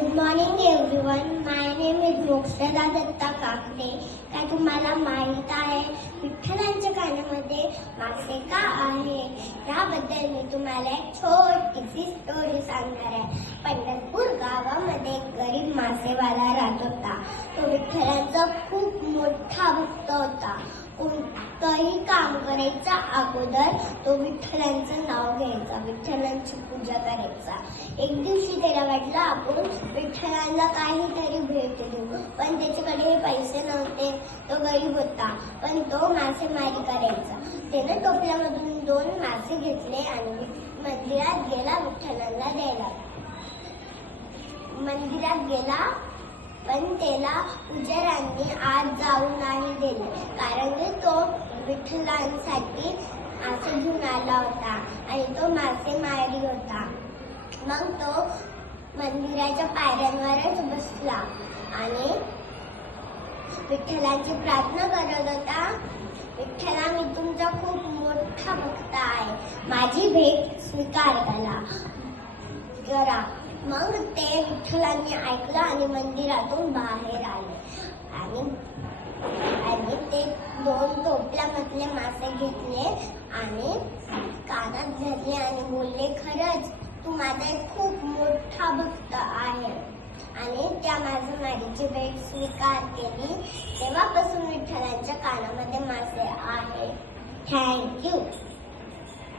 Good morning everyone. My name is Mokshada Datta Kakade. काय तुम्हाला माहित आहे विठ्ठलांच्या कानामध्ये मासे का आहे? याबद्दल मी तुम्हाला एक छोटीशी स्टोरी सांगणार आहे. पंढरपूर गावामध्ये एक गरीब मासेवाला राहत होता. तो विठ्ठलांचा खूप मोठा भक्त होता. कोणतंही काम करायचा अगोदर तो विठ्ठलांचं नाव घ्यायचा, विठ्ठलांची पूजा करायचा. एक दिवशी त्याला वाटलं आपण विठ्ठलांना काहीतरी भेट देऊ, पण त्याच्याकडे पैसे नव्हते. तो गरीब होता, पण तो मासेमारी करायचा. त्याने टोपल्यामधून 2 मासे घेतले आणि मंदिरात गेला विठ्ठलांना द्यायला. मंदिरात गेला, पण त्याला पुजाऱ्यांनी आज जाऊ नाही दिले, कारण की तो विठ्ठलांसाठी मासे घेऊन आला होता आणि तो मासेमारी होता. मग तो मंदिराच्या पायऱ्यांवरच बसला आणि विठ्ठलांची प्रार्थना करत होता. विठ्ठला, मी तुमचा खूप मोठा भक्त आहे, माझी भेट स्वीकार करा. मग ते विठ्ठलांनी ऐकलं आणि मंदिरातून बाहेर आले आणि ते 2 टोपल्यामधले मासे घेतले आणि कानात धरले आणि बोलले, खरंच तू माझा एक खूप मोठा भक्त आहे. आणि त्या मासेमारीची भेट स्वीकार केली. तेव्हापासून विठ्ठलांच्या कानामध्ये मासे आहे. थँक्यू.